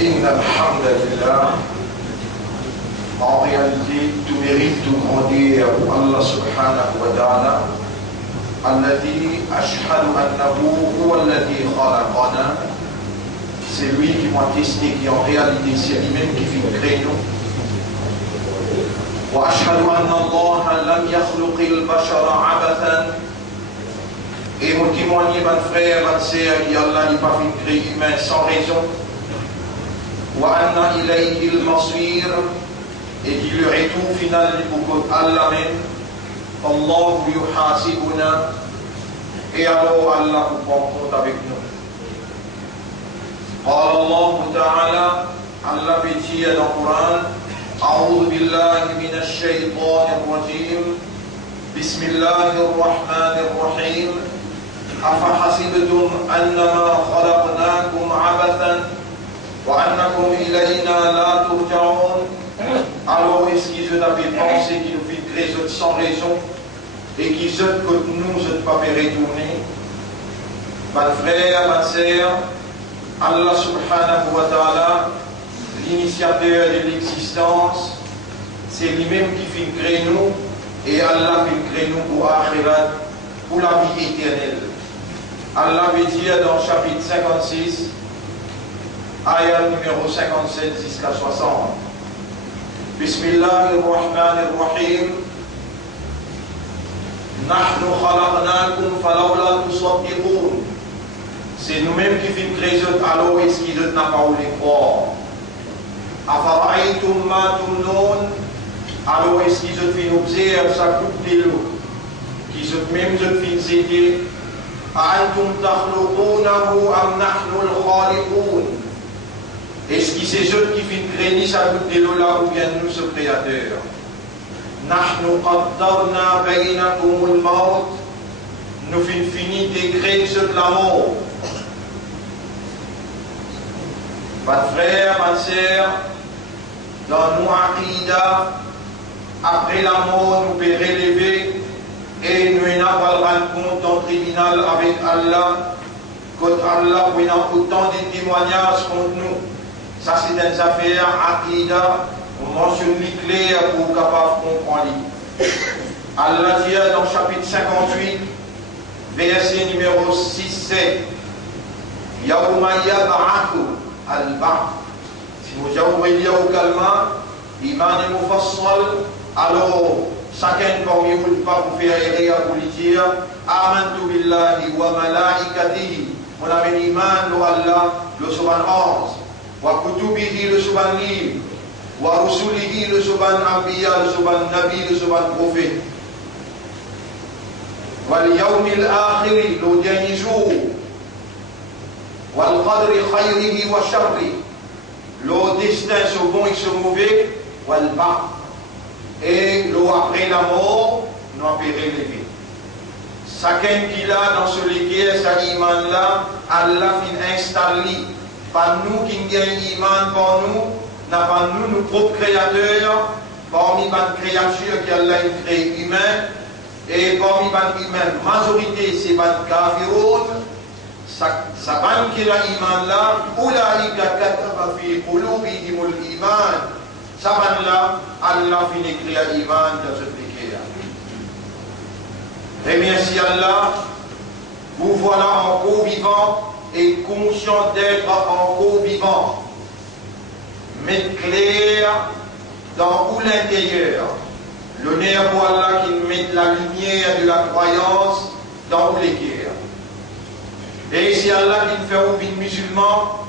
إن الحمد لله en réalité tout mérite tout grandir pour Allah subhanahu wa ta'ala الذي أشهد أنه هو الذي خلقنا. C'est lui qui m'a testé, qui en réalité c'est lui-même qui fait créer nous. وأشهد أن الله لم يخلق البشر عبثا. Et mon témoigner, mon frère, mon sœur, Allah n'a pas fait créer humain sans raison. وأن إليه المصير. Et qu'il y aurait tout final pour Allah même. Allah yuhasibuna. Et alors Allah vous prend compte avec nous. قال الله تعالى الله بيتي القرآن أعوذ بالله من الشيطان الرجيم بسم الله الرحمن الرحيم أفحسبتم أنما خلقناكم عبثا وأنكم إلينا لا ترجعون. Alors est-ce qu'ils avaient pensé qu'ils nous fit créer sans raison et qu'ils que nous ne pas faire retourner? Mon frère, ma sœur, Allah subhanahu wa ta'ala, l'initiateur de l'existence, c'est lui-même qui fait créer nous et Allah fait créer nous pour Akhirat, pour la vie éternelle. Allah veut dire dans chapitre 56, ayat numéro 57 jusqu'à 60. Bismillahirrahmanirrahim. Nahnu khalaqnakum falawla tusaddiqun. C'est nous-mêmes qui faisons créer alors est-ce qu'ils n'a pas voulu croire. Afara'aytum ma tumnun. Alors est-ce qu'ils fait observer sa coupe de l'eau qui même je fin c'était A'antum takhluqunahu am nahnu al-khaliqun. Est-ce que c'est eux qui fin créer sa coupe de l'eau là ou bien nous ce créateur? Nahnu qaddarna bainakum al-maut. Nous fin fini de créer ce de la mort. Votre frère, ma sœur, dans nos aqidah, après la mort, nous pouvons relever et nous n'avons pas le rendre compte en tribunal avec Allah, contre Allah, où il y a autant de témoignages contre nous. Ça, c'est des affaires aqidah, on mentionne les clés pour capable de comprendre. Allah dit dans le chapitre 58, verset numéro 6-7, Yawma yab'athu al-ba'th. Si vous avez au calme, iman et mufassal, alors chacun parmi vous ne pas vous faire errer à vous dire Amantu billahi wa malaikatihi. On a mis iman de Allah, le subhan 11, wa kutubihi, le subhan livre, wa rusulihi, le subhan anbiya, le subhan nabi, le subhan prophète. واليوم الآخر le dernier jour والقدر خيره وشره le destin ce bon et ce mauvais والبعث et le après la mort nous avons relevé chacun qui l'a dans ce légué sa iman là Allah fin installé par nous qui gagne iman pour nous n'a pas nous propres créateurs parmi les créatures qui Allah a créé humain. Et parmi les humains, majorité c'est les kafiroun, ça va qui la iman là, oulaïka kataba fi qulubihimul iman, ça va là, Allah finit écrire l'iman dans ce péché là. Et merci Allah, vous voilà encore vivant et conscient d'être encore vivant, mais clair dans où l'intérieur. L'honneur pour Allah qui met la lumière de la croyance dans les guerres. Et c'est Allah qui fait ouvrir musulman,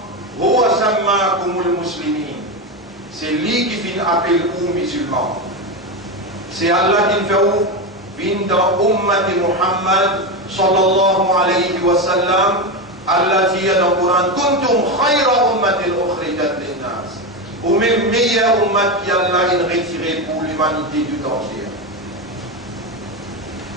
c'est lui qui fait appel aux musulmans. C'est Allah qui fait ouvrir dans Ummat Muhammad sallallahu alayhi wa sallam. Allah dit dans le Coran, Kuntum khayra ummatin ukhrijat linnas. Ou même meilleur ummat qui Allah a retiré pour l'humanité tout entière.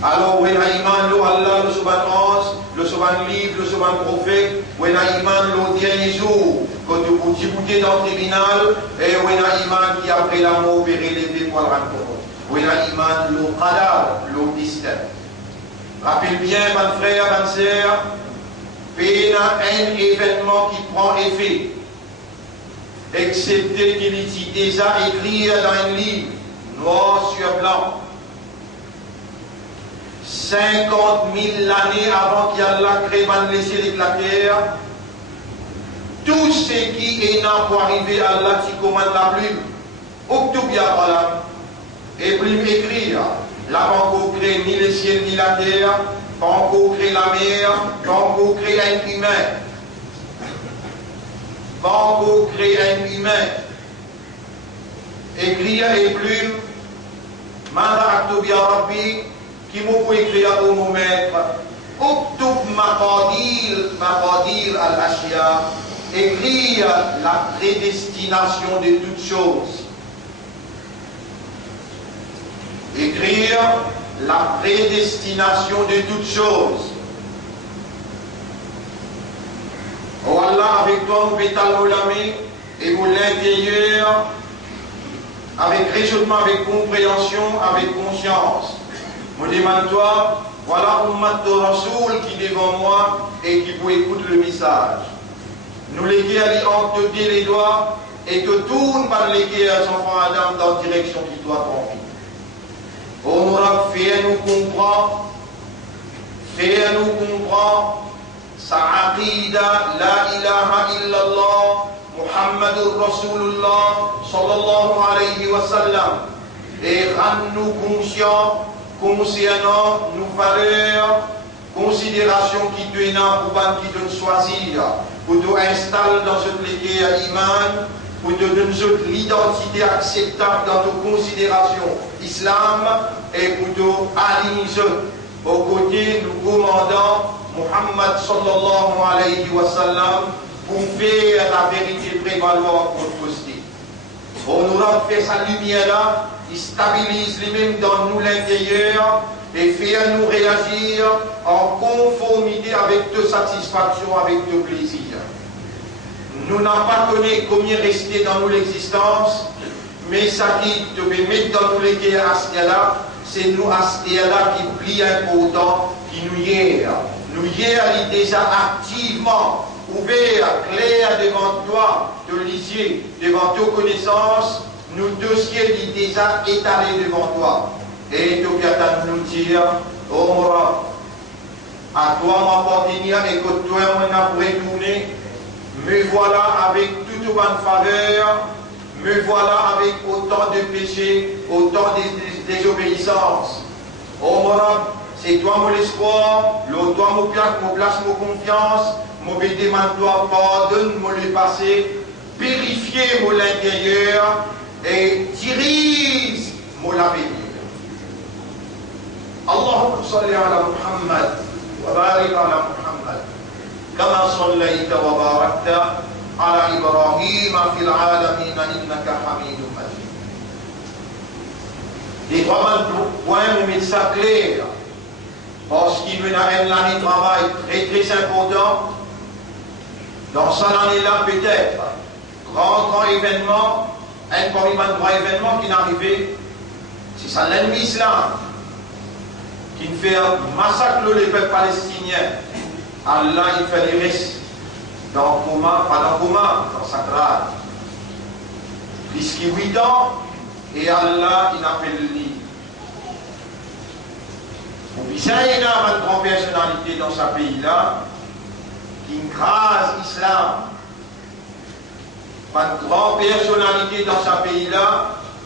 Alors, où est l'iman, Allah, le subhan 11, le subhan livre, le subhan prophète, où est l'iman, le dernier jour, quand vous disputez dans le tribunal, et où est l'iman qui après la mort est relevé pour le rendre. Où est l'iman, le qadar, le destin. Rappelle bien, mon frère, ma sœur, il y a un événement qui prend effet. excepté qu'il y déjà écrit dans un livre, noir sur blanc, 50 000 années avant qu'Allah crée les cieux et la terre, tout ce qui est là pour arriver à Allah qui commande la plume, Octobia voilà, et plume écrire, là pas encore créé ni les cieux ni la terre, pas encore créé la mer, pas encore créé un humain, pas encore créé un humain, écrire et plume, Manda Octobia Rabbi, qui m'a pu écrire au mon maître, Octob Maqadir al-Ashya, écrire la prédestination de toutes choses. Écrire la prédestination de toutes choses. Oh Allah, avec toi, nous pétale l'âme et pour l'intérieur, avec raisonnement, avec compréhension, avec conscience. Je demande toi, voilà Ummat de Rasoul qui est devant moi et qui peut écouter le message. Nous léguer à lui entre les doigts et que tout ne pas léguer à son enfant Adam dans la direction qui doit confier. Oh nous fais-nous comprendre, sa aqida, la ilaha illallah, Muhammadur Rasulullah, sallallahu alayhi wa sallam, et rends-nous conscients concernant nos valeurs, considérations qui te n'ont pour qui te choisir, pour te installer dans ce légué à l'Iman, pour te donner l'identité acceptable dans tes considérations islam et pour te aligner au côté du commandant Muhammad sallallahu alayhi wa sallam pour faire la vérité prévaloir pour poster. On nous a fait sa lumière là, il stabilise lui-même dans nous l'intérieur et fait nous réagir en conformité avec de satisfaction, avec de plaisir. Nous n'avons pas connu combien rester dans nous l'existence, mais ça qui devait mettre dans nous les guerres là, c'est nous là qui plie important, qui nous hier. Nous hier est déjà activement ouvert, clair devant toi, de lisier, devant tes connaissances, nos dossiers qui déjà étalés devant toi. Et tu viens nous dire, oh moi, à toi m'appartenir et que toi m'en pourrais tourner, me voilà avec toute bonne faveur, me voilà avec autant de péchés, autant de désobéissances. Oh mon homme, c'est toi mon espoir, toi mon place, mon confiance, mon demande toi pardonne mon le passé, purifier mon l'intérieur et dirige mon l'avenir. Allahumma salli ala Muhammad wa barik ala Muhammad. كما صليت وباركت على إبراهيم في العالمين إنك حميد مجيد. Les trois points nous mettent ça clair parce qu'il y a une année de travail très très important. Dans cette année-là, peut-être, grand événement, un grand événement qui est arrivé, c'est ça l'ennemi islam qui fait massacrer les peuples palestiniens. Allah, il fait les restes dans le coma, pas dans le coma, dans sa grade. Jusqu'à 8 ans, et Allah, il appelle lui. Pour ça, il y a une grande personnalité dans ce pays-là qui écrase l'islam. Une grande personnalité dans ce pays-là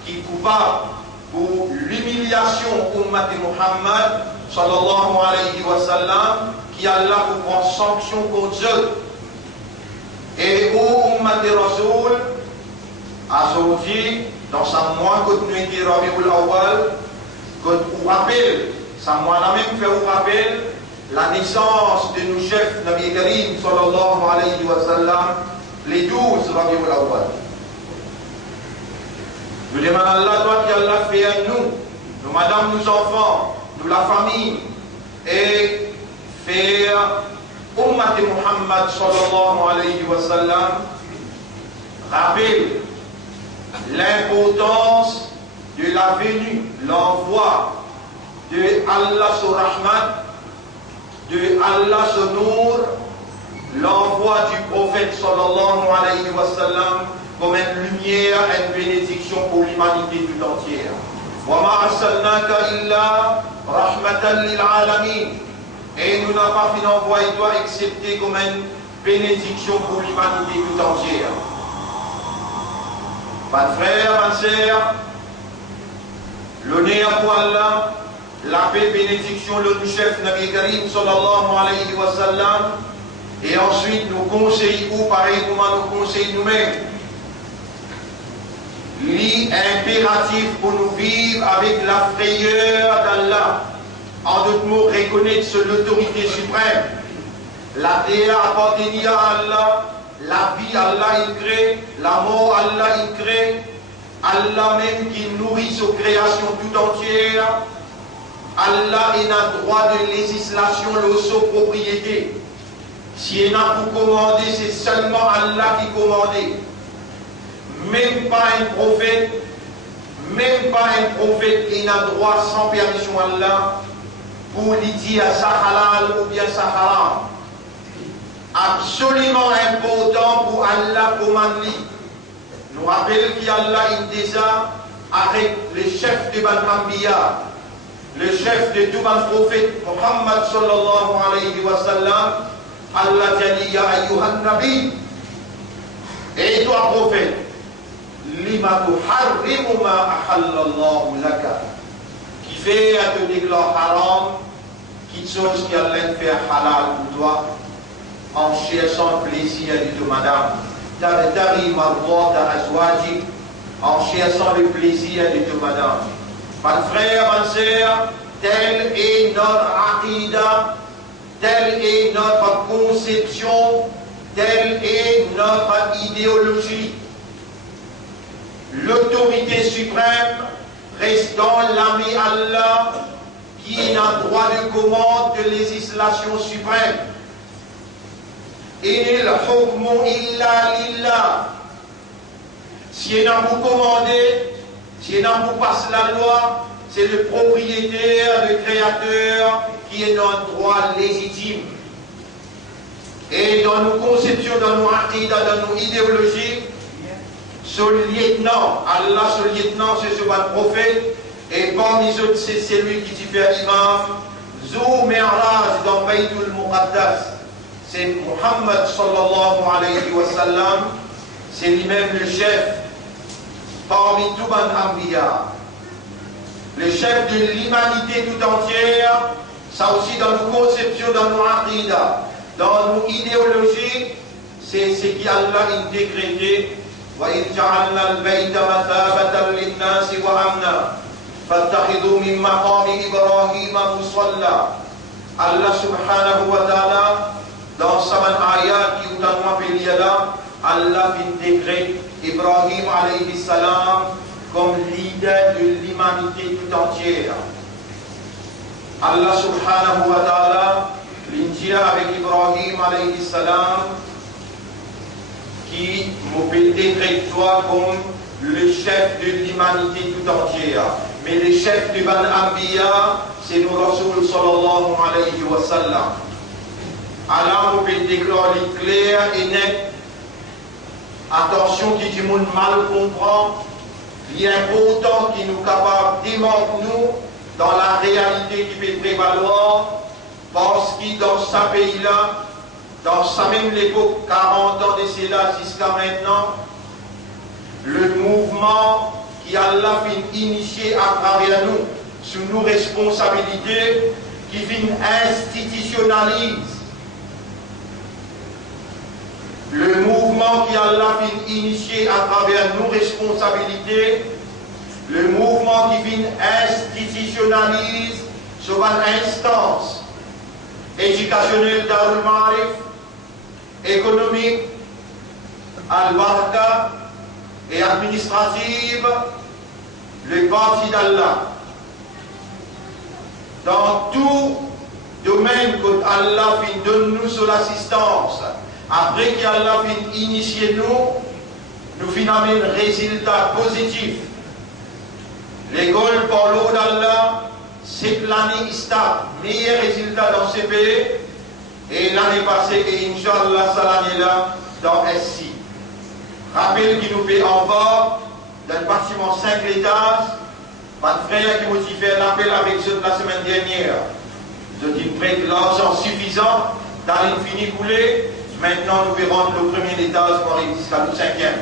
qui est coupable pour l'humiliation au Ummat Muhammad, sallallahu alayhi wa sallam, qui a là pour prendre sanction contre eux. Et au Ummat Rasoul a sorti dans sa mois continuité Rabiul Awwal, qu'on rappelle, sa mois la même fait vous rappelle la naissance de nos chefs Nabi Karim sallallahu alayhi wa sallam, les 12 Rabiul Awwal. Je demande à Allah, toi qui Allah fait à nous, nos madames, nos enfants, nous la famille, et faire Ummat Muhammad sallallahu alayhi wa sallam rappelle l'importance de la venue, l'envoi de Allah sur Rahman, de Allah sur Nour, l'envoi du prophète sallallahu alayhi wa sallam comme un lumière et une bénédiction pour l'humanité tout entière. وَمَا أَرْسَلْنَاكَ إِلَّا رَحْمَةً لِلْعَالَمِينَ. Et nous n'avons pas fait d'envoyer toi excepté comme une bénédiction pour l'humanité tout entière. Mes frères, mes sœurs, l'honneur pour Allah, la paix, bénédiction, le chef Nabi Karim sallallahu alayhi wa sallam, et ensuite nous conseillons, pareil comment nous conseillons nous-mêmes, l'impératif pour nous vivre avec la frayeur d'Allah. En d'autres mots, reconnaître l'autorité suprême. La terre appartient à Allah, la vie Allah il crée, la mort Allah il crée, Allah même qui nourrit sa création tout entière. Allah est un droit de législation, de propriété. Si il a pour commander, c'est seulement Allah qui commande. Même pas un prophète, il n'a droit sans permission Allah pour lui dire ça halal ou bien ça haram. Absolument important pour Allah commander. Nous rappelons qu'Allah il déjà avec le chef de Ban Ambiya, le chef de tout Ban prophète Muhammad sallallahu alayhi wa sallam, Allah dit ya ayyuhan nabi, et toi prophète, lima tuharrimu ma ahallallahu laka, qui fait à te déclarer haram, qui chose qui Allah fait halal pour toi, en cherchant le plaisir de ta madame, en cherchant le plaisir de ta madame. Mes frères, mes sœurs, telle est notre aqidah, telle est notre conception, telle est notre idéologie. L'autorité suprême restant l'ami Allah qui a droit de commande de législation suprême. Il hukmu illa lillah. Si il a vous commandé, si il a vous passe la loi, c'est le propriétaire, le créateur qui est notre droit légitime. Et dans nos conceptions, dans nos aqidah, dans nos idéologies, ce lieutenant, Allah, ce lieutenant, c'est ce prophète, et parmi eux, c'est celui qui fait imam, Zou Mi'raj dans Baytul Muqaddas. C'est Muhammad sallallahu alayhi wa sallam, c'est lui-même le chef parmi tout Ban Ambiya, le chef de l'humanité tout entière. Ça aussi dans nos conceptions, dans nos aqidah, dans nos idéologies, c'est ce qu'Allah a décrété. وَإِذْ جَعَلْنَا الْبَيْتَ مَثَابَةً لِلنَّاسِ وَأَمْنًا فَاتَّخِذُوا مِن مَّقَامِ إِبْرَاهِيمَ مُصَلًّى. Allah subhanahu wa ta'ala, dans sa ayat qui nous a appelé là, Allah intègre Ibrahim alayhi salam comme leader de l'humanité tout entière. Allah subhanahu wa ta'ala l'india avec Ibrahim alayhi salam qui m'appelle toi comme le chef de l'humanité tout entière. Mais le chef de Ban Ambiya, c'est nous Rasul sallallahu alayhi wa sallam. Allah m'appelle déclarer clair et net. Attention qui du monde mal comprend. Il est important qui nous capable démontrer nous dans la réalité qui peut prévaloir, parce que dans ce pays-là, dans sa même l'époque, 40 ans de cela jusqu'à maintenant, le mouvement qui Allah fait initier à travers nous, sous nos responsabilités, qui vient institutionnalise. Le mouvement qui Allah fait initier à travers nos responsabilités, le mouvement qui vient institutionnalise sur une instance éducationnelle Darul Ma'arif, économique, al-baraka et administrative, le parti d'Allah. Dans tout domaine que Allah donne nous sur l'assistance, après qu'Allah initié nous finissons un résultat positif. L'école par l'eau d'Allah, c'est l'année stable, meilleur résultat dans ce pays. Et l'année passée, et Inch'Allah, cette année-là, dans SI. Rappel qui nous fait en bas d'un bâtiment 5 étages. Pas de frère qui nous fait l'appel avec ceux de la semaine dernière. Je dis prête l'argent suffisant dans l'infini coulé. Maintenant, nous verrons le premier étage pour aller jusqu'à le 5e.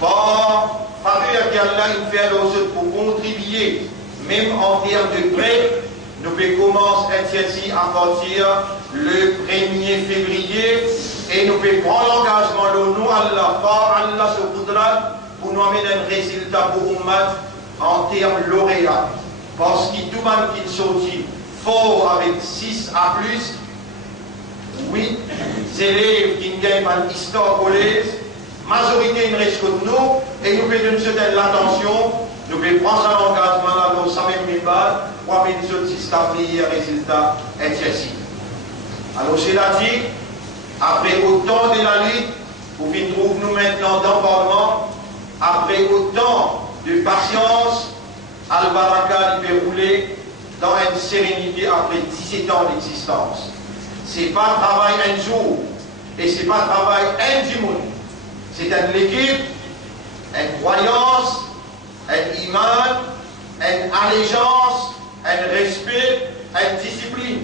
Par faveur qu'Allah nous fait pour contribuer, même en termes de prêt, nous pouvons commencer ainsi à partir le 1er février et nous pouvons prendre l'engagement de nous, Allah, par Allah, ce Qudrat, pour nous amener un résultat pour Ummat en termes lauréats. Parce que tout le monde qui sortit fort avec 6 à plus, 8 élèves qui gagnent par histoire collège, majorité ne reste que nous, et nous pouvons nous donner l'attention, nous pouvons prendre un engagement là, dans 100 000 balles, pour amener nous jusqu'à un résultat ainsi. Alors, c'est-à-dire, après autant de la lutte, vous trouver nous maintenant dans le Parlement, après autant de patience, Al-Baraka peut rouler dans une sérénité après 17 ans d'existence. Ce n'est pas un travail un jour, et ce n'est pas un travail un du monde. C'est une équipe, une croyance, un iman, une allégeance, un respect, une discipline.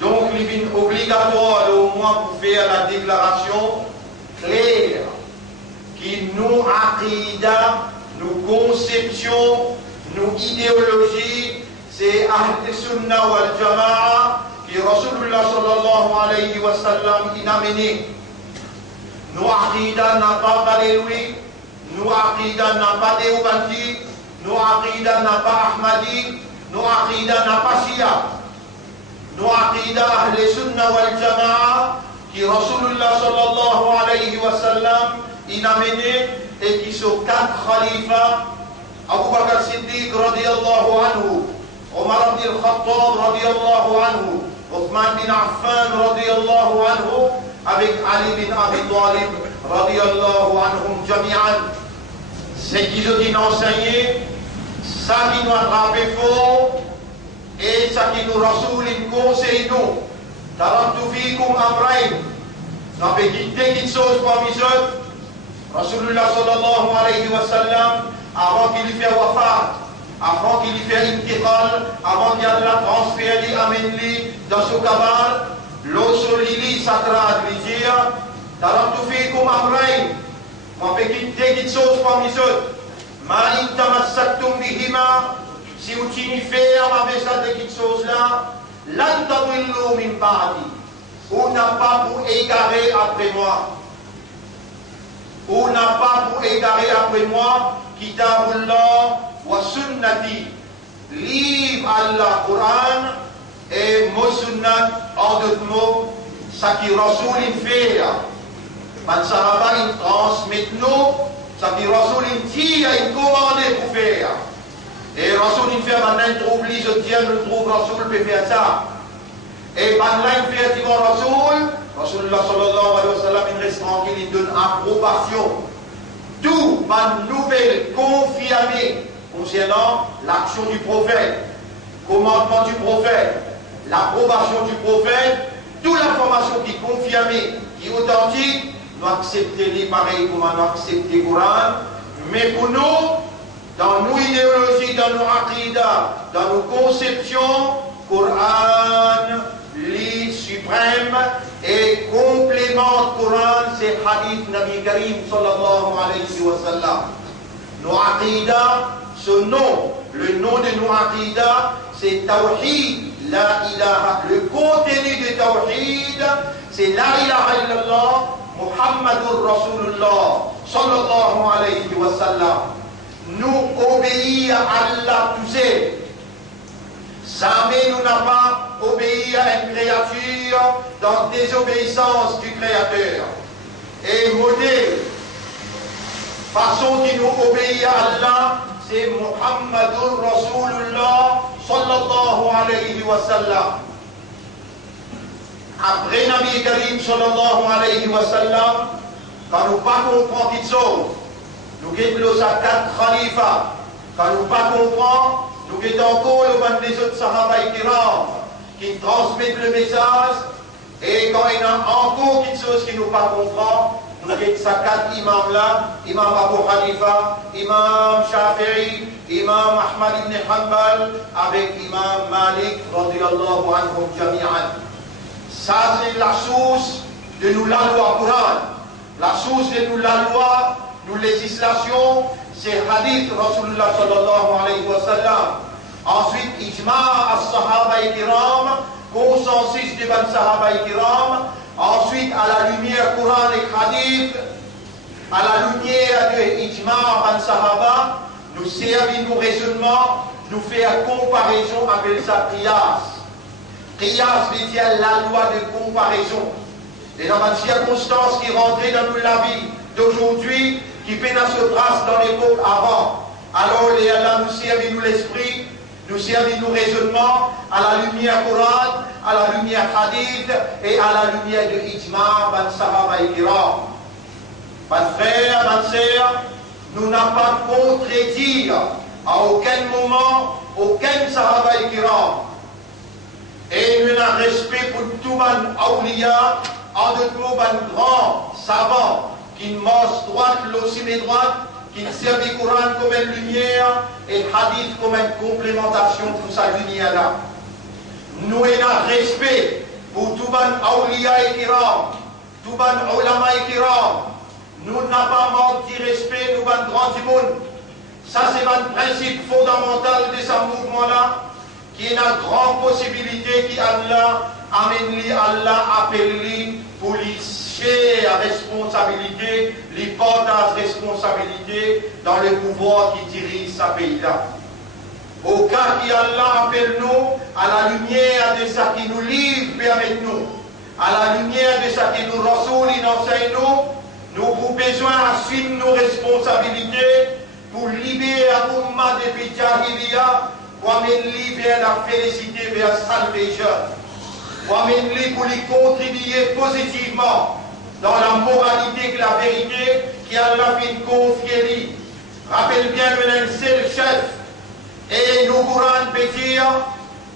Donc, il est obligatoire au moins pour faire la déclaration claire qui nous aqida, nous conception, nous idéologie, c'est Ahl Sunnah wal Jama'a qui Rasulullah sallallahu alayhi wa sallam il a mené. Nous aqida n'a pas Balewi, nous aqida n'a pas Deobandi, nous aqida n'a pas Ahmadi, nous aqida n'a pas Shia. Nous aqida Ahl Sunnah wal Jama'a qui Rasulullah sallallahu alayhi wa sallam il a mené et qui sont 4 khalifas, Abu Bakr Siddiq radiyallahu anhu, Omar ibn al-Khattab radiyallahu anhu, Uthman bin Affan radiyallahu anhu, avec Ali bin Abi Talib radiyallahu anhum jami'an. C'est qu'ils ont enseigné, ça qui nous attrape fort, et ça qui nous rasoule, il conseille nous. Taraktu fikum amrayn. Nous avons dit quelque chose parmi eux. Rasulullah sallallahu alayhi wa sallam, avant qu'il lui fait wafat, avant qu'il lui fait intiqal, avant qu'il Allah transfère lui, amène-lui dans ce cabal, l'eau lili sacra lui dire, taraktu fikum amrayn. Moi, je vais quitter quelque chose parmi eux. Ma in tamassaktum bihima, si vous tenez ferme avec ça de quelque chose là, lan tadillu min ba'di. On n'a pas pour égarer après moi. On n'a pas pour égarer après moi, Kitabullah wa sunnati. Livre Allah, Coran et mon sunnat, en d'autres mots, ça qui Rasoul il fait. Man Sahaba il transmet nous, ça qui Rasoul il tire, il commande pour faire. Et Rasoul il fait maintenant, il trouve, je tiens, je trouve Rasoul peut faire ça. Et maintenant il fait, il Rasoul. Rasulullah sallallahu alayhi wa sallam, il reste tranquille, il donne approbation. Tout ma nouvelle confirmée concernant l'action du prophète, commandement du prophète, l'approbation du prophète, toute l'information qui est confirmée, qui est authentique, nous acceptons les pareils comme nous acceptons le Coran. Mais pour nous, dans nos idéologies, dans nos aqidas, dans nos conceptions, Coran, livre suprême, et complément du Coran, c'est Hadith Nabi Karim sallallahu alayhi wa sallam. Nos aqidas, ce nom, le nom de nos aqidas, c'est Tawhid, la ilaha. Le contenu de Tawhid, c'est la ilaha illallah, Muhammadur Rasulullah sallallahu alayhi wa sallam. Nous obéir à Allah tout seul. Jamais nous n'avons pas obéi à une créature dans désobéissance du Créateur. Et modèle, façon qui nous obéit à Allah, c'est Muhammadur Rasulullah sallallahu alayhi wa sallam. Après Nabi Karim sallallahu alayhi wa sallam, quand nous ne comprenons pas quelque chose, nous guettons à 4 khalifas. Quand nous ne comprenons pas, nous guettons encore le ban des autres Sahaba et Kiram qui transmettent le message. Et quand il y a encore quelque chose qui nous pas comprend, nous avons ces 4 imams là, Imam Abu Hanifa, Imam Shafi'i, Imam Ahmad ibn Hanbal, avec Imam Malik, radiyallahu anhum jami'an. Ça c'est la source de nous la loi Coran. La source de nous la loi, nous législation, c'est hadith Rasulullah sallallahu alayhi wa sallam. Ensuite, ijma' as-sahaba kiram, consensus des ban sahaba kiram. Ensuite, à la lumière Coran et hadith, à la lumière de ijma' ban sahaba, nous servons nos raisonnements, nous faisons comparaison avec ça qiyas. Qiyas veut dire la loi de comparaison. Et dans une circonstance qui rentrait dans la vie d'aujourd'hui, qui fait se trace dans l'époque avant. Alors, Allah nous servent nous l'esprit, nous servent nos raisonnements à la lumière Coran, à la lumière hadith et à la lumière de ijma' ban sahaba kiram. Ban frère, ban sœur, nous n'avons pas contredire à aucun moment, aucun sahaba kiram. Et nous avons respect pour tout ban awliya, en de tout ban grand savant, qui marche droite, l'ossime droite, qui sert le Coran comme une lumière et le hadith comme une complémentation pour sa lumière-là. Nous avons respect pour tout ban awliya et kiram, tout ban ulama et kiram. Nous n'avons pas manqué de respect, nous ban grand monde. Ça, c'est un principe fondamental de ce mouvement-là, qui est une grande possibilité qui Allah amène, Allah appelle pour lui la responsabilité, les partage responsabilité dans le pouvoir qui dirige ce pays-là. Au cas qui Allah appelle nous à la lumière de ce qui nous livre permet nous, à la lumière de ce qui nous rasoule et enseigne nous avons besoin d'assumer nos responsabilités pour libérer l'Umma de Jahiliya, pour amener vers la félicité, vers la salvation, pour amener pour lui contribuer positivement dans la moralité et la vérité qui Allah fait confier. Rappelle bien le seul chef. Et nous Coran peut dire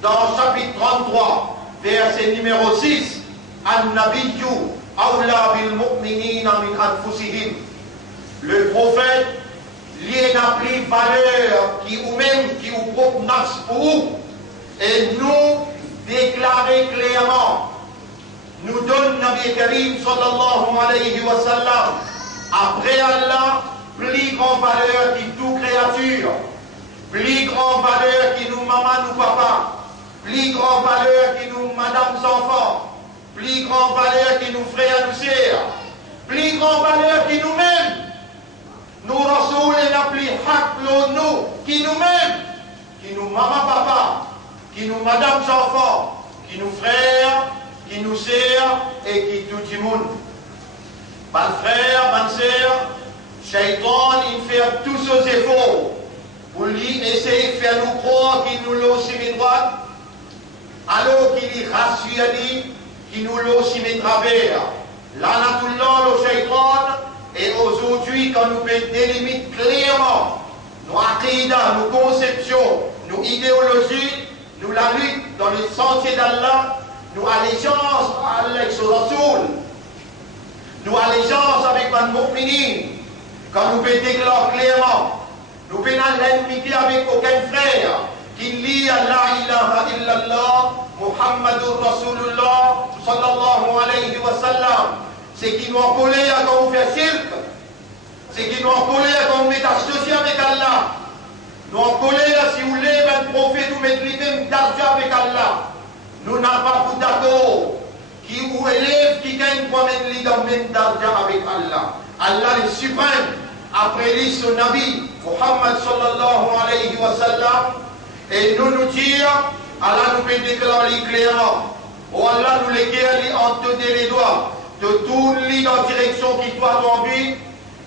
dans chapitre 33, verset numéro 6, An-Nabiyyu awla bil mu'minina min anfusihim. Le prophète, lui n'a plus valeur qui ou même qui ou propre nafs pour vous. Et nous déclarer clairement, nous donne Nabi Karim sallallahu alayhi wa sallam, après Allah, plus grande valeur qui toute créature, plus grande valeur qui nous maman, nous papa, plus grande valeur qui nous madame enfants, plus grande valeur qui nous frères, nous sœurs, plus grande valeur qui nous-mêmes. Nous rasoul et la plus hak nous, qui nous-mêmes, qui nous maman, papa, qui nous madame enfants, qui nous frères, qui nous sert et qui tout le monde. Ban frère, ban sœur, Shaitan, il fait tous ses efforts pour lui essayer de faire nous croire qu'il nous l'a aussi mis droite, alors qu'il est rassuré, qu'il nous l'a aussi mis travers. Là, le Shaitan, et aujourd'hui, quand nous délimite clairement nos aqidah, nos conceptions, nos idéologies, nous la lutte dans les sentiers d'Allah, nous allégeance avec ce Rasoul, nous allégeance avec Ban Mu'minin, quand nous pouvons déclarer clairement, nous pouvons l'amitié avec aucun frère qui lit La ilaha illallah, Muhammadur Rasulullah, sallallahu alayhi wa sallam. C'est qui nous en colère quand on fait shirk, c'est qui nous en colère quand on met associé avec Allah. Nous en colère si vous voulez, un prophète ou mettre lui-même d'argent avec Allah. Nous n'avons pas pour d'accord qui ou élève qui gagne pour mettre lui dans même d'argent avec Allah. Allah est suprême. Après lui, son Nabi, Muhammad sallallahu alayhi wa sallam, et nous dire, Allah nous peut déclarer clairement, oh Allah nous lesquels en tenir les doigts, de tout lit dans la direction qui doit tomber,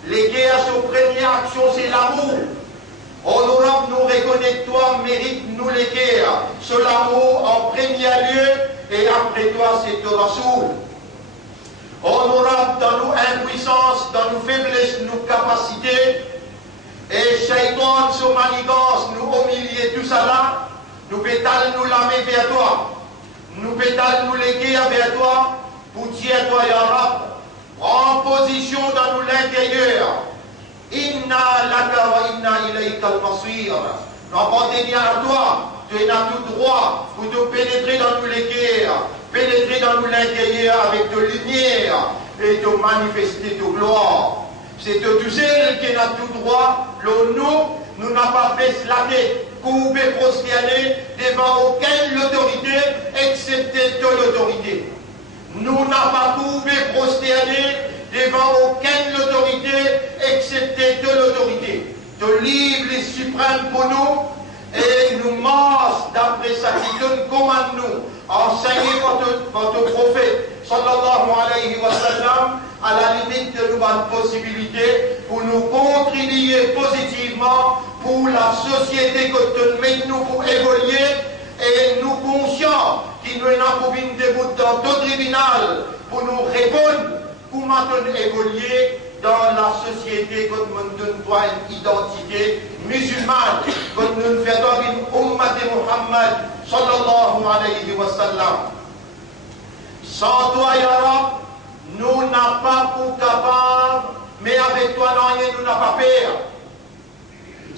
les guerres, sa première action, c'est l'amour. Honorable, nous reconnaît toi, mérite nous les guerres. Ce l'amour en premier lieu, et après toi, c'est le Rasoul. Honorable dans nos impuissances, dans nos faiblesses, nos capacités, et Shaitan, son manigance, nous au milieu de tout ça là, nous pétales nous la main vers toi. Nous pétales nous les guerres vers toi, pour dire toi, Ya Rab, position dans l'intérieur. Inna laka wa inna ilayka al-masir. Nous appartenons à toi. Tu as tout droit pour te pénétrer dans nous les guerres, pénétrer dans nous l'intérieur avec de lumière et te manifester de gloire. C'est tout seul qui a tout droit. Nous n'avons pas fait la tête, couper, prosterner devant aucune autorité, excepté de l'autorité. Nous n'avons pas coupé, prosterner devant aucune autorité, excepté de l'autorité. De livre les suprêmes pour nous, et nous marche d'après ça qui donne commande nous, enseigné par votre prophète, sallallahu alayhi wa sallam, à la limite de nos possibilités, pour nous contribuer positivement pour la société que nous pour évoluer, et nous conscients qu'il nous avons une déboute dans tout tribunal pour nous répondre comment évoluer dans la société que nous donne une identité musulmane, que nous faisons une ummat de Muhammad sallallahu alayhi wa sallam. Sans toi, Ya Rab, nous n'avons pas pour capable, mais avec toi, non, nous n'avons pas peur.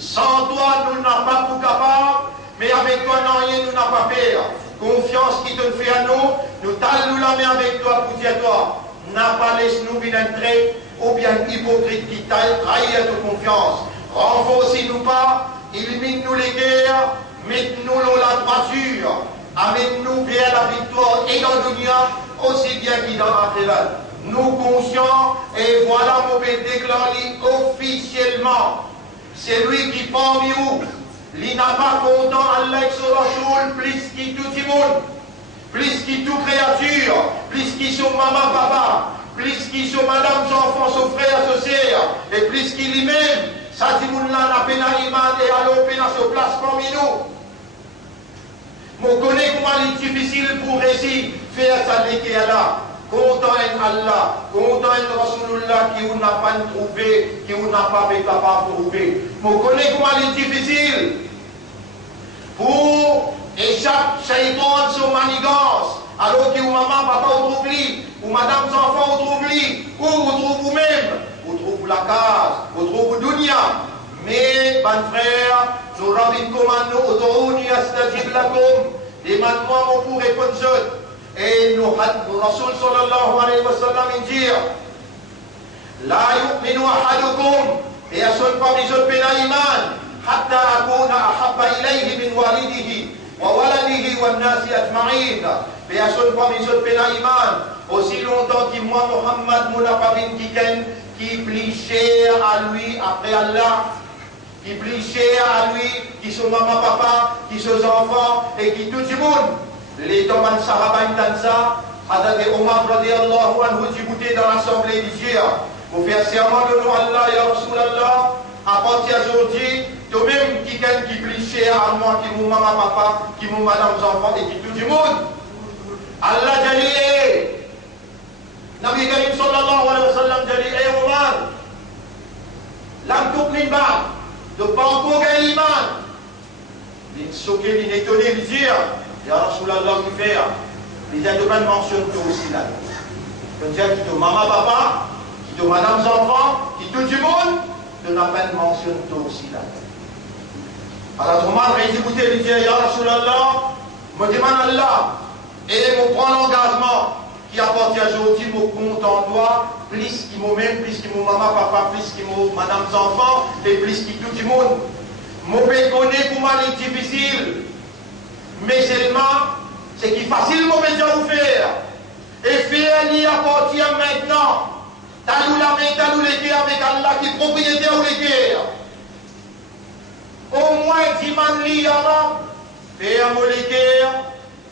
Sans toi, nous n'avons pas pour capable, mais avec toi, non, nous n'avons pas peur. Confiance qui te fait à nous, nous t'allons la main avec toi pour dire toi, n'a pas laissé nous venir entrer, ou bien hypocrite qui trahit de confiance. Renforcez-nous pas, élimine-nous les guerres, mettez-nous dans la droiture, amène-nous vers la victoire et dans le dunya, aussi bien qu'il dans l'akhirat. Nous conscients, et voilà mon déclaré officiellement. C'est lui qui parmi nous, il n'a pas content Allah sur la chose, plus qu'il tout le monde, plus qu'il toute créature, plus qu'il son maman, papa, plus qu'il son madame, son enfant, son frère, son sœur, et plus qu'il lui-même, ça dit moun là, la peine à iman et à l'opéna se place parmi nous. Mon connaît comment il est difficile pour réussir, faire ça qui est là. Content Allah, content Rasulullah qui vous n'a pas trouvé, qui vous n'a pas été capable de trouver. Mon connaît comment il est difficile pour échapper shaitan sur manigance, alors que maman, papa vous trouve lui, ou madame, enfants vous trouve lui, ou vous trouvez vous-même, vous trouvez la case, vous trouvez dunya. Mais, mon frère, nous avons commandé nous, autorouni astajib lakum, des mandements pour répondre. Et nous, Rasul sallallahu alayhi wa sallam, il dit, la yu'minu ahadukum, et à son parmi eux, pena iman, hatta akuna ahabba ilayhi min walidihi, wa waladihi wa nasi ajma'in. Et à son parmi eux, pena iman, aussi longtemps que moi, Muhammad, mon apabin qui plie cher à lui après Allah, qui plie cher à lui, qui sont maman, papa, qui sont enfants, et qui tout le monde. Les Toman Sahaba Intansa, Hadad Omar radiallahu anhu Djibouti dans l'assemblée d'Idir. Vous faites serment de nous Allah, Ya Rasulallah, à partir d'aujourd'hui, toi-même qui plie cher à moi, qui mon maman, papa, qui mon madame, enfants, et qui tout le monde. Allah Jali, Nabi Karim sallallahu alayhi wa sallam, Jali, Omar, l'âme tout l'imam, de pas encore gagner l'imam. L'insoké, l'inétonné, l'Idir. Il y a Rasulallah qui fait, les Adoubans mentionnent tout aussi là. C'est-à-dire qui te maman, papa, qui te madame, enfants, qui tout le monde, de la peine mentionne tout aussi là. Alors, Omar va écouter, il dit, Ya Rasulallah, me demande Allah, et me prend l'engagement qui apporte aujourd'hui, me compte en toi, plus qu'il m'a même, plus qu'il m'a maman, papa, plus qu'il m'a madame, enfants, et plus qu'il tout le monde. Me connaît comment il est difficile. Mais seulement, c'est qui est facile de vous faire. Et faire l'y appartient maintenant. T'as la main, t'as les guerres avec Allah qui est propriétaire ou les guerres. Au moins, dis-moi l'y avant. Faire les guerres.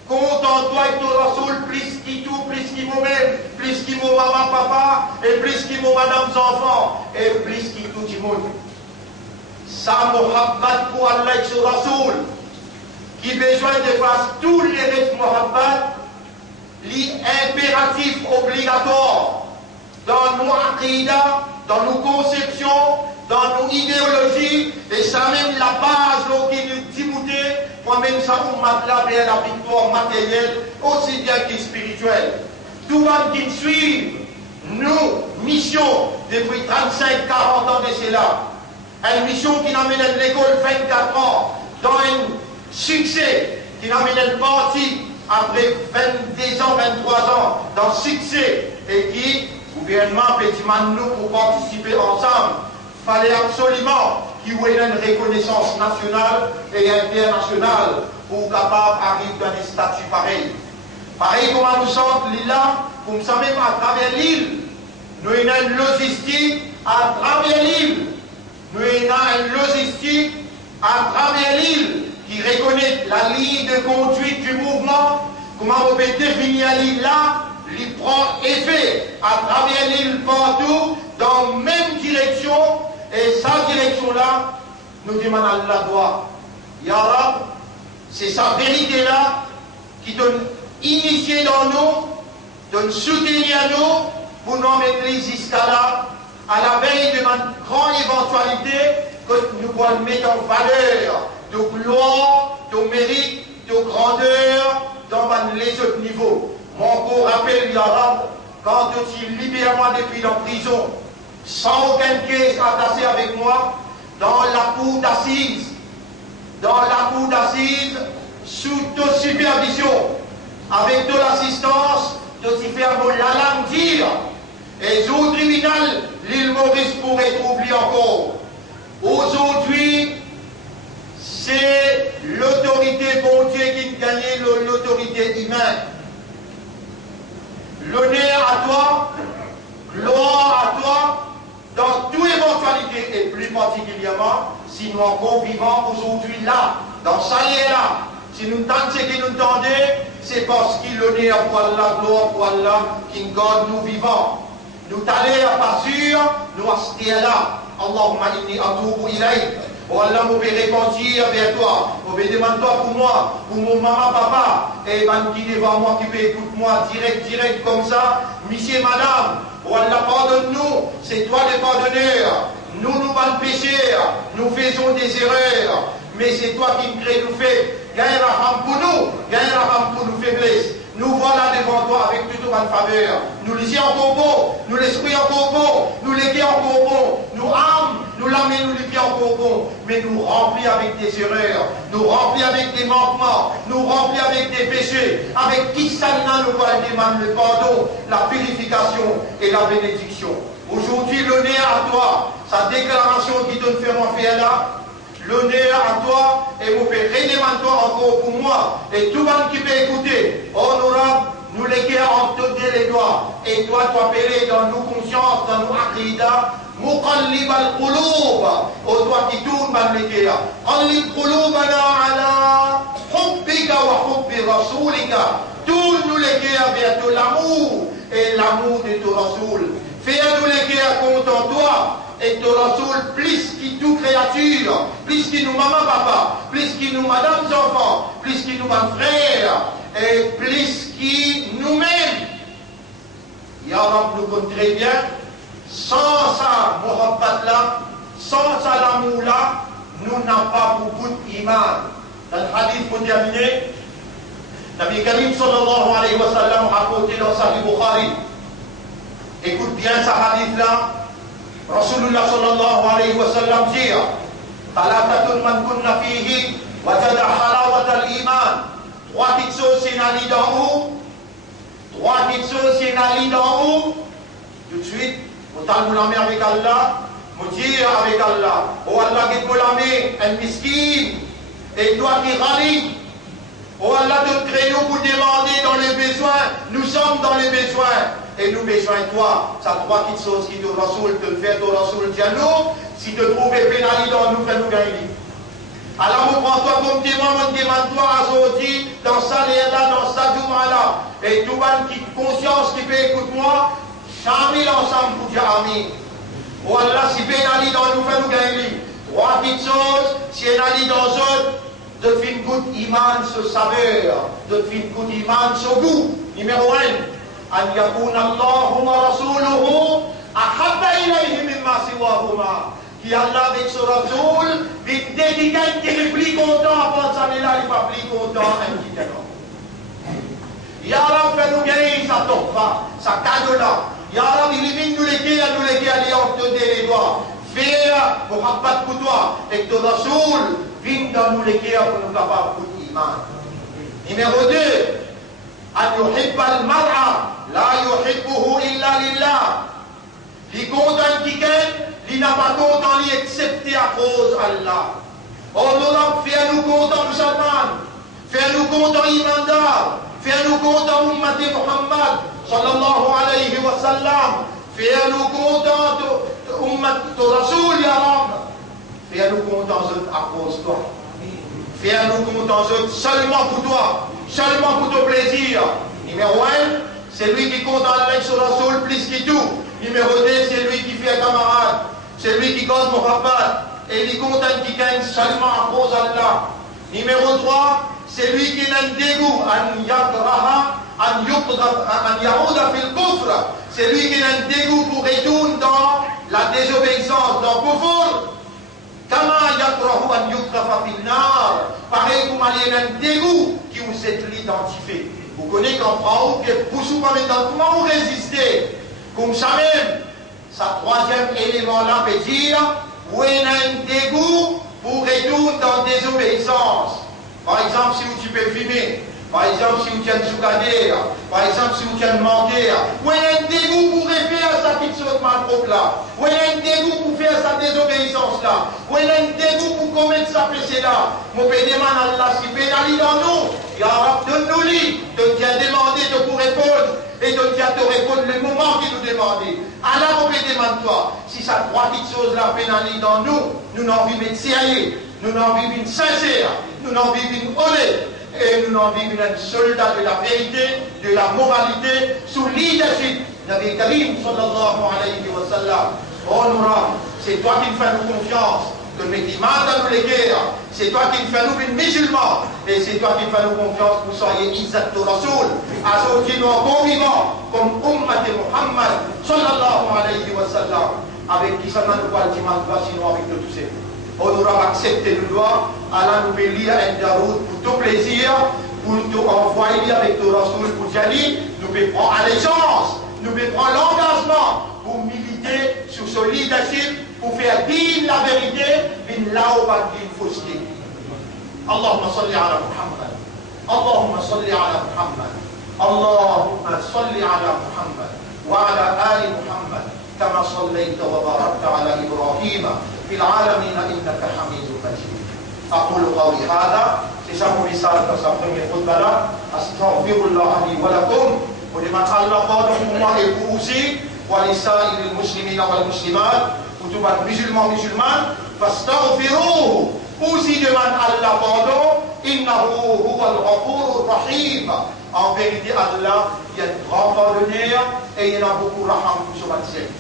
Contente-toi avec ton Rasoul, plus qui tout, plus qui moi-même, plus qui mon maman, papa, et plus qui mon madame, enfants, et plus qui tout le monde. Ça, Muhammad pour Allah et son Rasoul. Qui a besoin de faire tous les rythmes Muhammad, l'impératif obligatoire dans nos aqidah, dans nos conceptions, dans nos idéologies, et ça même la base qui nous dit pour même ça pour mettre la victoire matérielle aussi bien que spirituelle. Tout le monde qui suit, nous, mission. mission depuis 35-40 ans de cela. Une mission qui n'amène à l'école 24 ans, dans un succès, qui n'amène une partie après 22 ans, 23 ans, dans le succès, et qui, gouvernement, petit man nous, pour participer ensemble, fallait absolument qu'il y ait une reconnaissance nationale et internationale pour capable d'arriver dans des statuts pareils. Pareil comme nous sommes là, comme ça même à travers l'île, nous avons une logistique à travers l'île. Nous avons une logistique à travers l'île qui reconnaît la ligne de conduite du mouvement. Comment on peut définir l'île là? Il prend effet à travers l'île partout, dans la même direction. Et sa direction là, nous demandons à la doigt. Ya Rab, c'est sa vérité là qui donne initier dans nous, donne soutenir nous pour nous mener jusqu'à là, à la veille de ma grande éventualité, que nous pouvons mettre en valeur de gloire, de mérite, de grandeur dans les autres niveaux. Mon corps rappelle, Ya Rab, quand tu libères moi depuis la prison, sans aucun caisse attaché avec moi, dans la cour d'assises, sous toute supervision, avec de l'assistance, de faire la langue dire, et au tribunal, l'île Maurice pourrait être oubliée encore. Aujourd'hui, c'est l'autorité bon Dieu qui gagne l'autorité humaine. L'honneur à toi, gloire à toi, dans toute éventualité, et plus particulièrement, si nous encore vivants aujourd'hui là, dans ça et là, si nous tentons ce qui nous tendait, c'est parce qu'il l'honneur pour Allah, gloire pour Allah, qui garde nous vivants. Nous t'allons à pas sûr, nous rester là. Allahumma inni atubu ilayk. Oh Allah, je vais repentir vers toi. Je vais demander toi pour moi, pour mon maman, papa. Et qui devant moi, qui peut écouter moi direct comme ça. Monsieur, madame, oh Allah, pardonne-nous. C'est toi le pardonneur. Nous allons pécher. Nous faisons des erreurs. Mais c'est toi qui me crée, nous fait. Gagne la rame pour nous. Gagne la rame pour nos faiblesses. Nous voilà devant toi avec toute bonne faveur. Nous les yeux encore bons, nous l'esprit encore bon, nous les pieds encore bons, nous âmes, nous l'âmes nous les pieds encore bons, mais nous remplis avec des erreurs, nous remplis avec des manquements, nous remplis avec des péchés, avec qui ça nous demande le pardon, la purification et la bénédiction. Aujourd'hui, l'honneur à toi, sa déclaration qui te fait mon faire là, l'honneur à toi, et vous pouvez redemander toi encore pour moi, et tout le monde qui peut écouter, honorable, nous les guerres en donner les doigts, et toi, tu appelles dans nos consciences, dans nos aqidas, muqallib al-qulub, au toi qui tourne dans les guerres, qallib qulubana ala hubbika wa hubbi rasulika, tourne-nous les guerres vers de l'amour, et l'amour de ton rasoul, fais-nous les guerres contre toi, et ton Rasoul, plus qui tout créature, plus qui nous maman papa, plus qui nous madame enfants, plus qui nous ma frère, et plus qui nous-mêmes. Ya Rab nous compte très bien, sans ça, Mohabbat là, sans ça l'amour là, nous n'avons pas beaucoup d'iman. Dans le hadith pour terminer, Nabi Karim sallallahu alayhi wa sallam raconté dans Sahih Bukhari. Écoute bien ce hadith là. Rasulullah sallallahu alayhi wa sallam dit Talatatun man kunna fihi wajada halawat al-iman. Trois petites choses c'est nali d'en haut. Trois petites choses c'est nali d'en haut. Tout de suite, on t'a nous la met avec Allah, on dit avec Allah. Oh Allah, qui te la met, un miskin. Et toi qui rallie. Oh Allah, de créneau pour demander dans les besoins. Nous sommes dans les besoins. Et nous besoin de toi. Ça trois petites choses qui te Rasoul te fait, ton Rasoul dit à nous. Si te trouves pénalisé dans nous, fais-nous gagner. Alors, on prend toi comme témoin, on demande toi aujourd'hui, dans ça, là, dans ça, là. Et tout le monde qui conscience qui peut écouter moi, chamille ensemble pour dire Amin. Oh Allah, si pénalisé dans nous, fais-nous gagner. Trois petites choses, si pénalisé dans eux, de fin goût iman ce saveur, de fin goût iman ce goût. Numéro 1. أن يكون الله ورسوله أحب إليه مما سواهما. Qui Allah avec son Rasoul, il dédicace, il est plus content, après ça, il n'est pas plus content, un petit peu. Ya Rab, fais-nous gagner sa toffa, sa cadeau là. Ya Rab, il élimine nous les guerres, nous faire Muhammad pour toi et que ton Rasoul vienne dans nous les cœurs pour nous capables pour l'iman. Numéro 2, أن يحب المرء لا يحبه إلا لله. Les content qui il n'a pas content d'y accepter à cause d'Allah. Oh Allah, fais-nous content musulman, fais-nous content imandar, fais-nous content ummati Muhammad sallallahu alayhi wa sallam, fais-nous content ummati Rasoul ya Rab, fais-nous content à cause de toi, fais-nous content seulement pour toi, seulement pour ton plaisir. Numéro 1, c'est lui qui compte avec son Rasoul plus que tout. Numéro 2, c'est lui qui fait camarade, c'est lui qui compte Muhammad. Et il compte qui gagne seulement à cause d'Allah. Numéro 3, c'est lui qui a un dégoût, c'est lui qui a un dégoût pour retourner dans la désobéissance, dans le kufr. Pareil comme il y a un dégoût qui vous êtes l'identifié. Vous connaissez qu'en France, pour souvent maintenant, comment vous résistez? Comme ça même, sa troisième élément là veut dire où il y a un dégoût pour retourner dans la désobéissance. Par exemple, si vous peux fumer, par exemple, si vous tiens sougader, par exemple, si vous tiens mentir, où il y a un dégoût pour faire sa petite chose mal propre là, où il y a un dégoût pour faire sa désobéissance là, où il y a un dégoût pour commettre sa péché là. Mon père demande à Allah si pénalise dans nous, il y a donne-nous lui, de te demander de pour répondre. Et donc, il y a te répondre le moment qu'il nous demandait. Allah, mon père demande toi, si ça trois petites choses là pénalise dans nous, nous n'en vivons sérieux, nous n'en vivons sincère, nous n'en vivons honnête. Et nous en vivons un soldat de la vérité, de la moralité, sous leadership Nabi Karim sallallahu alayhi wa sallam. Oh Noura, c'est toi qui me fais nous confiance, que mes imams dans les guerres, c'est toi qui me fais nous une musulman, et c'est toi qui me fais nous confiance pour soyez Izzat Rasoul, à ceux qui nous bon vivant, comme Ummat Muhammad sallallahu alayhi wa sallam, avec qui ça n'a pas le dimanche, sinon avec nous tous ces. On aura accepté le droit, Allah nous fait lire un daroud pour ton plaisir, pour nous envoyer avec ton Rasoul pour Jali, nous fait prendre allégeance, nous fait prendre l'engagement pour militer sur ce leadership, pour faire dire la vérité, mais là où va dire fausseté. Allahumma salli ala Muhammad, Allahumma salli ala Muhammad, Allahumma salli ala Muhammad, wa ala ali Muhammad, كما صليت وباركت على إبراهيم في العالمين إنك حميد مجيد. أقول قولي هذا سيسمو رسالة سابقين خطبة أستغفر الله لي ولكم ولمن الله قادم moi et vous aussi ولسائر المسلمين والمسلمات كتب المسلمان فاستغفروه aussi demande Allah pardon innahu huwa al-ghafur rahim. En vérité Allah il y a un grand pardonneur et il y en a beaucoup raham sur la terre.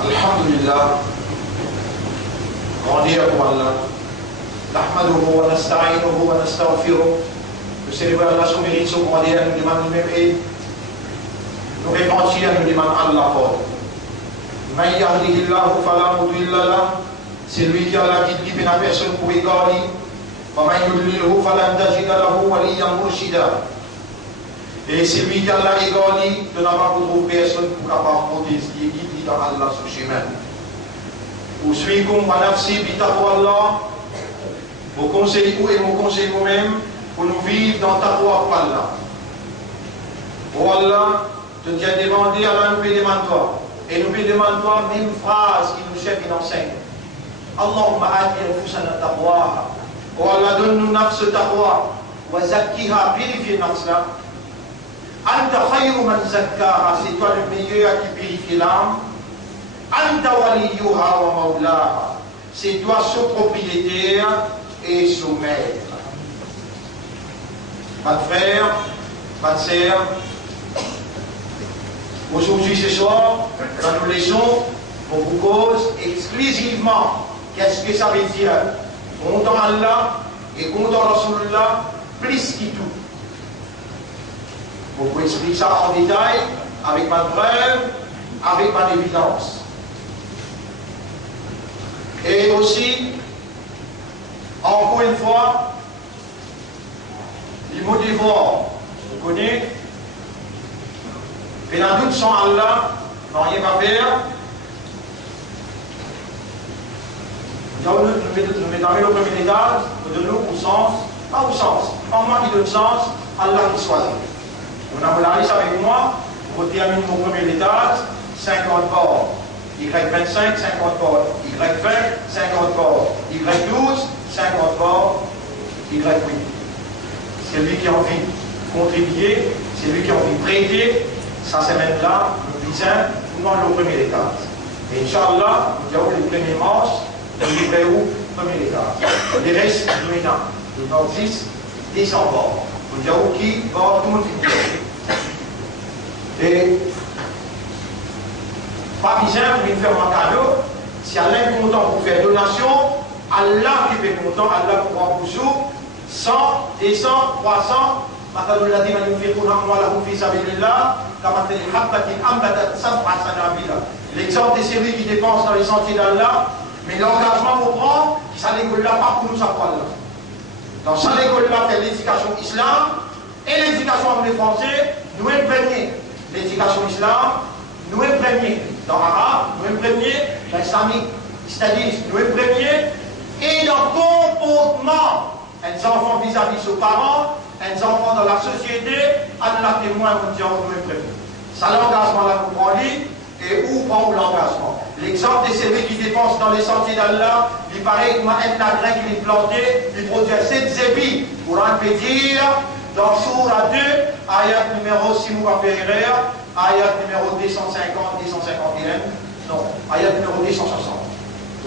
Alhamdulillah, grandir pour Allah. Nahmaduhu wa nasta'inuhu wa nastaghfiruh. Nous célébrons Allah son mérite, son grandir, nous demandons même aide. Nous repentir, nous demandons Allah pour. Man yahdihillahu fala mudilla lahu. C'est lui qui a la guide, qui n'a personne pour égarer. Wa man yudlilhu falan tajida lahu waliyyan murshida. Et c'est lui qui a la égaré, de n'a pas trouvé personne pour capable monter ce qui est guidé dans Allah sur chemin. Usikum wa nafsi bi taqwallah Vos conseils vous et mon conseil vous-même pour nous vivre dans ta foi pour Allah. Oh Allah, tu nous as demandé, Allah nous peut demander toi. Et nous peut demander toi même phrase qui nous chef et nous enseigne. Allahumma ati anfusana taqwaha. Oh Allah, donne-nous nafs taqwa. Wa zakkiha, purifie nafs-là. Anta khayru man zakkaha, c'est toi le meilleur qui purifie l'âme. Anta waliyuha wa maulaha, c'est toi son propriétaire et son maître. Pas de frère, pas de sœur. Aujourd'hui, ce soir, dans nos leçons, on vous cause exclusivement qu'est-ce que ça veut dire. Content Allah et content Rasulullah, plus que tout. On vous explique ça en détail, avec ma preuve, avec ma évidence. Et aussi, encore une fois, les mots d'effort, vous connaissez, mais dans doute sans Allah, rien à faire. Nous mettons le premier étage, nous donnons au sens, pas au sens, en moi qui donne sens, Allah qui choisit. On a la liste avec moi, vous terminez mon premier étage, 50 bords. Y25, 50 bords. Y20, 50 bords. Y12, 50 bords. Y8. C'est lui qui a envie de contribuer, c'est lui qui a envie de prêter. Ça, c'est maintenant, nous disons, nous demandons le premier étage. Et Inch'Allah, nous avons les premiers manches, nous livrons où premier étage. Les restes, nous mettons. Nous avons 10, 10 en bord. Nous avons qui, bord, tout le monde qui et pas besoin pour faire un cadeau. Si Allah est content pour faire donation, Allah qui est content, Allah pourra vous jouer 100, 200, 300. L'exemple de celui qui dépense dans les sentiers d'Allah, mais l'engagement qu'on prend, ça n'école là pas pour nous apprendre. Dans cette école-là, fait l'éducation islam et l'éducation en français, nous imprégnés. L'éducation islam, nous imprégnés. Dans l'arabe, nous imprégnés. Dans l'islamique, c'est-à-dire nous imprégnés. Et dans le comportement, les enfants vis-à-vis de ses parents, les enfants dans la société, Allah témoin, nous disons nous imprégnés. Ça, l'engagement là, nous prend lui, et où prend l'engagement. L'exemple de celui qui dépense dans les sentiers d'Allah, il paraît que moi, un agrin qui est planté, il produit 7 zébis. Pour un peut dire, dans Sourate 2, ayat numéro 6 Mouaférer, ayat numéro 250, 251, non, ayat numéro 260.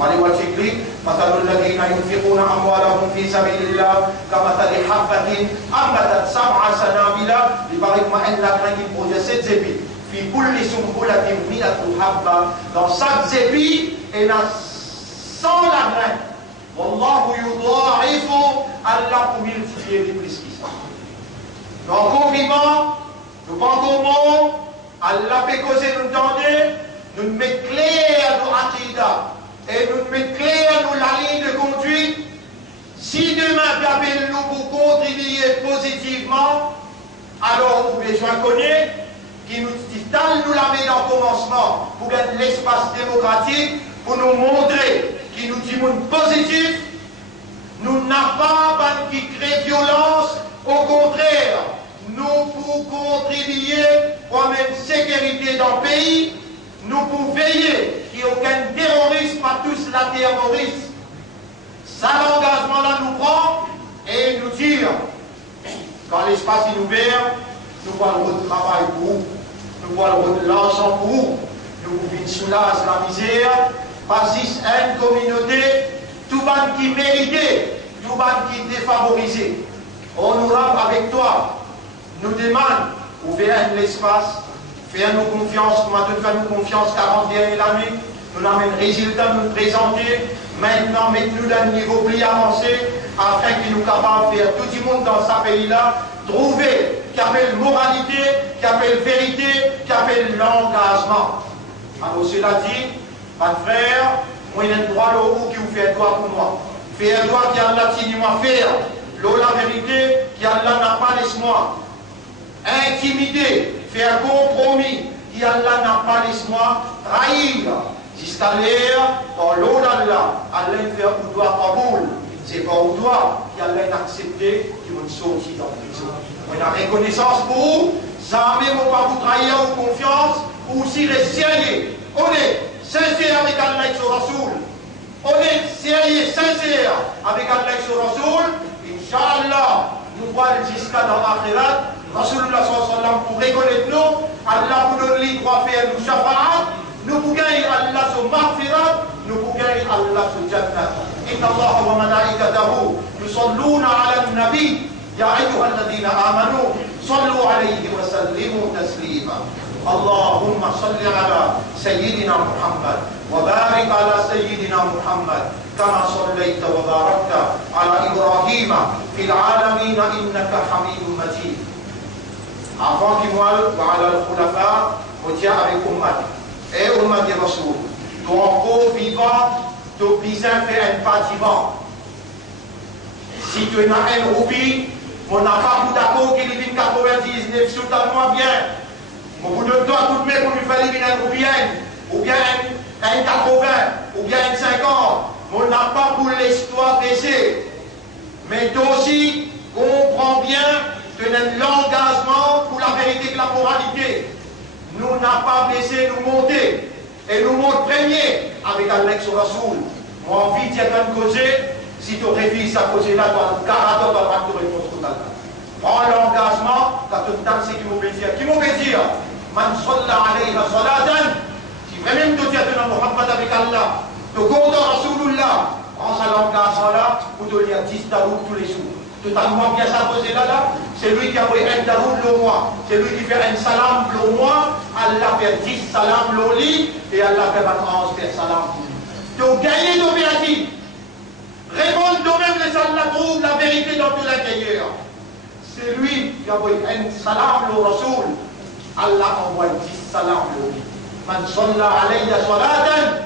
Allez voir l'écrit, مثل الذين ينفقون أموالهم في سبيل الله كمثل حبة أنبتت 7 سنابل. Il paraît que moi, un agrin qui produit 7 zébis. في كل سنبلة 100 حبة. Dans chaque zébi, il y a 100 lagrins. Wallahu yudha'ifu, Allah pour multiplier les plus qui sont. Donc, au vivant, nous pensons au monde, Allah fait causer nous tendre, nous mettons clair nos aqidah et nous mettons clair nos la ligne de conduite. Si demain, nous pour contribuer positivement, alors vous besoin de connaître qui nous nous la met dans le commencement pour gagner l'espace démocratique, pour nous montrer qui nous dit monde positif, nous n'avons pas qui crée violence, au contraire, nous pour contribuer pour une sécurité dans le pays, nous pour veiller qu'il n'y ait aucun terroriste, pas tous la terroriste. Ça, l'engagement là nous prend et nous dire, quand l'espace est ouvert, nous voyons le travail pour vous. Nous voyons l'argent pour vous. Nous vous soulager la misère. Parce qu'il y a une communauté, tout le monde qui méritait, tout le monde qui défavorisé. On nous rend avec toi. Nous demande, ouvrir l'espace, faire nous confiance, faire nous confiance 41 l'année. Nous avons un résultat nous présenter. Maintenant, mettez-nous dans un niveau plus avancé afin qu'il nous capable de faire tout le monde dans ce pays-là. Trouver qui appelle moralité, qui appelle vérité, qui appelle l'engagement. Alors cela dit, mon frère, moi il y a un droit là qui vous fait un droit pour moi. Fait un droit qui Allah dit moi faire. L'eau la vérité qui Allah n'a pas laissé moi. Intimider, faire un compromis qui Allah n'a pas laissé moi. Trahir, jusqu'à l'air, par l'eau d'Allah, Allah fait un droit Kaboul. c'est pas au doigt qui allait accepter qui vont sortir dans la prison. On a reconnaissance pour vous, ça même on va vous trahir ou confiance, ou aussi les sérieux. On est sincère avec Allah et son Rasoul. On est sérieux, sincère avec Allah et son Rasoul. Inch'Allah, nous voyons jusqu'à dans l'akhirat. Rasulullah sallallahu pour reconnaître nous, Allah pour donner les droits faire nous shafa'at, nous pour gagner Allah son maghfirat, nous pour gagner Allah son jannat. Inna Allah wa malaikatahu yusalluna ala al-nabi ya ayyuha alladhina amanu sallu alayhi wa sallimu taslima. اللهم صل على سيدنا محمد وبارك على سيدنا محمد كما صليت وباركت على إبراهيم في العالمين إنك حميد مجيد. Avant qu'il moelle, voilà le khulafa, on tient avec Ummat. Et Ummat de Rasoul. Ton corps vivant, ton bizarre fait un bâtiment. Si tu as un roubi, mon affaire d'accord qui est 99 sur ta moi bien. Mon bout de toi, tout le monde pour lui faire un roubi, ou bien un 80, ou bien un 50. On n'a pas pour l'histoire baissée. Mais toi aussi, comprends bien que l'engagement pour la vérité et la moralité. Nous n'a pas baissé, nous monter. Et nous monte premier avec Alex Rasoul. Moi, envie de dire qu'un causer, si tu révises à causer là, tu as un caractère dans la réponse pour ta prends l'engagement, tu as tout le temps ce qui m'obéit. Qui m'obéit? Man salla alayha salatan. Si vraiment tu tiens ton Muhammad avec Allah, tu comptes Rasoulullah, prends l'engagement là pour te lire 10 darouk tous les jours. Totalement bien ça posé là, c'est lui qui a envoyé un darouk le mois, c'est lui qui fait un salam le mois, Allah fait 10 salam le lit, et Allah fait 11 fait salam. Tu as gagné ton béatif. Réponds toi-même les Allah trouve la vérité dans tout l'intérieur. C'est lui qui a envoyé un salam le Rasoul, Allah envoie 10 salam le lit. Man salla alayya salatan,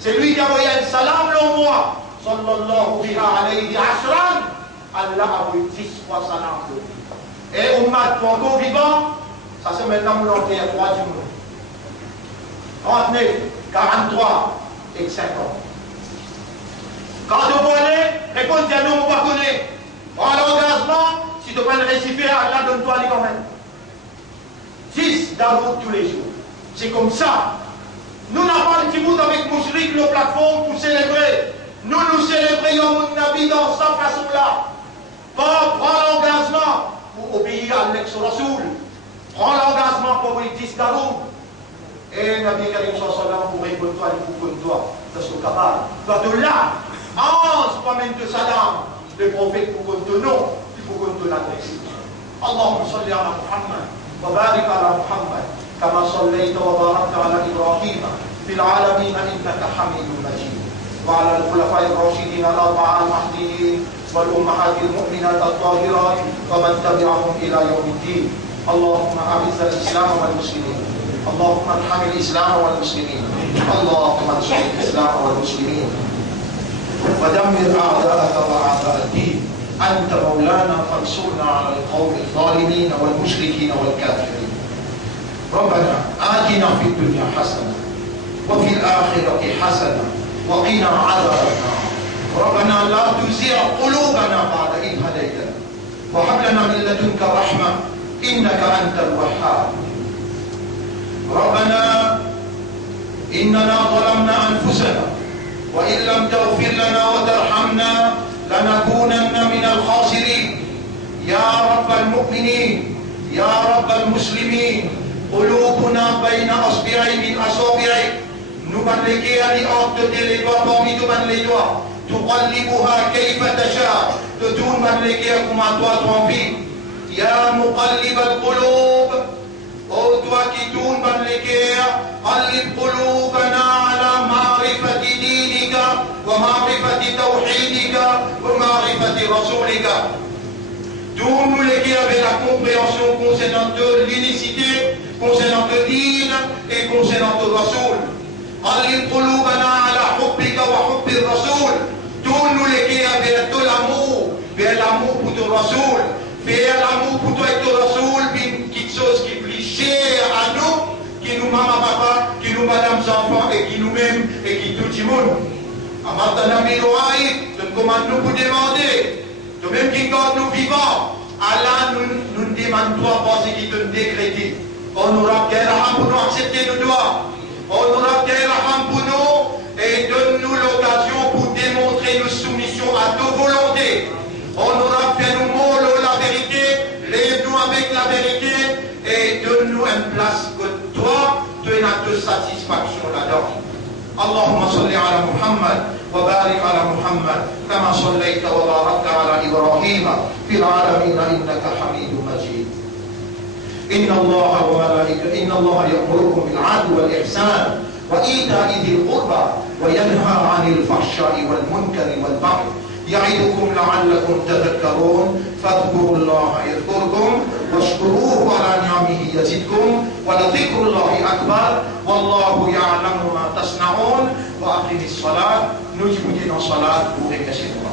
c'est lui qui a envoyé un salam le mois, sallallahu biha alayhi ashran. Allah a envoyé 10 fois salam. Et Ummat, ton corps vivant, ça c'est maintenant mon enterre, 3 du monde. 39, 43 et 50. Quand tu peux aller, réponds à nous, on va connaître. Prends l'engagement, si tu peux le réciter, Allah donne-toi les quand même. 10 d'amour tous les jours. C'est comme ça. Nous n'avons pas le petit bout avec Mouchrik, nos plateformes pour célébrer. Nous célébrions mon Nabi dans sa façon-là. Prends l'engagement pour obéir à l'ex-Rasoul. Prends l'engagement pour les 10 d'amour. Et Nabi Karim sallallahu pour répondre toi, pour toi, de ce cabal. Toi de là, 11 fois même de salam, le prophète pour qu'on te nom, pour qu'on te l'adresse. Allahumma salli ala Muhammad, wa barik ala Muhammad, kama sallaita wa barakta ala Ibrahim, fil alamin innaka hamidun majid. وعلى الخلفاء الراشدين الأربعة المهديين والأمهات المؤمنات الطاهرات ومن تبعهم إلى يوم الدين. اللهم أعز الإسلام والمسلمين. اللهم ارحم الإسلام والمسلمين. اللهم انصر الإسلام والمسلمين. ودمر أعداءك وأعداء الدين. أنت مولانا فانصرنا على القوم الظالمين والمشركين والكافرين. ربنا آتنا في الدنيا حسنة وفي الآخرة حسنة وقنا عذاب النار. ربنا لا تزغ قلوبنا بعد إذ هديتنا وهب لنا من لدنك رحمة إنك أنت الوهاب. ربنا إننا ظلمنا أنفسنا وإن لم تغفر لنا وترحمنا لنكونن من الخاسرين. يا رب المؤمنين يا رب المسلمين قلوبنا بين أصبعي من أصابعك نبلغها لأرض les parmi les doigts تقلبها كيف تشاء تدون ملكها كما toi tu envie. يا مقلب القلوب ô toi qui tourne ملكها قلب قلوبنا على معرفة دينك ومعرفة توحيدك ومعرفة رسولك. Tourne-nous les cœurs avec la compréhension concernant l'unicité, concernant le dîne et concernant le Rasoul. قلب قلوبنا على حبك وحب الرسول. Tourne-nous les cœurs vers de l'amour, vers l'amour pour ton Rasoul, vers l'amour pour toi et ton Rasoul, quelque chose qui est plus cher à nous, qui nous maman papa, qui nous madame enfants et qui nous-mêmes et qui tout le monde. Amatana miroai, demandons pour demander. De même qui garde nous vivants, Allah nous demande toi parce qu'il te décrété. On aura qu'un raham pour nous accepter nos doigts. On aura qu'un raham pour nous et donne-nous l'occasion pour démontrer nos soumissions à ta volonté. On aura fait nous mollo la vérité, lève-nous avec la vérité et donne-nous une place que toi, tu as de satisfaction là-dedans. اللهم صل على محمد وبارك على محمد كما صليت وباركت على إبراهيم في العالمين إنك حميد مجيد. إن الله يأمركم بالعدل والإحسان وإيتاء ذي القربى وينهى عن الفحشاء والمنكر والبغي يعظكم لعلكم تذكرون فاذكروا الله يذكركم واشكروه على نعمه يزدكم ولذكر الله أكبر والله يعلم ما تصنعون وأقم الصلاة نجب دين الصلاة ورحمة الله.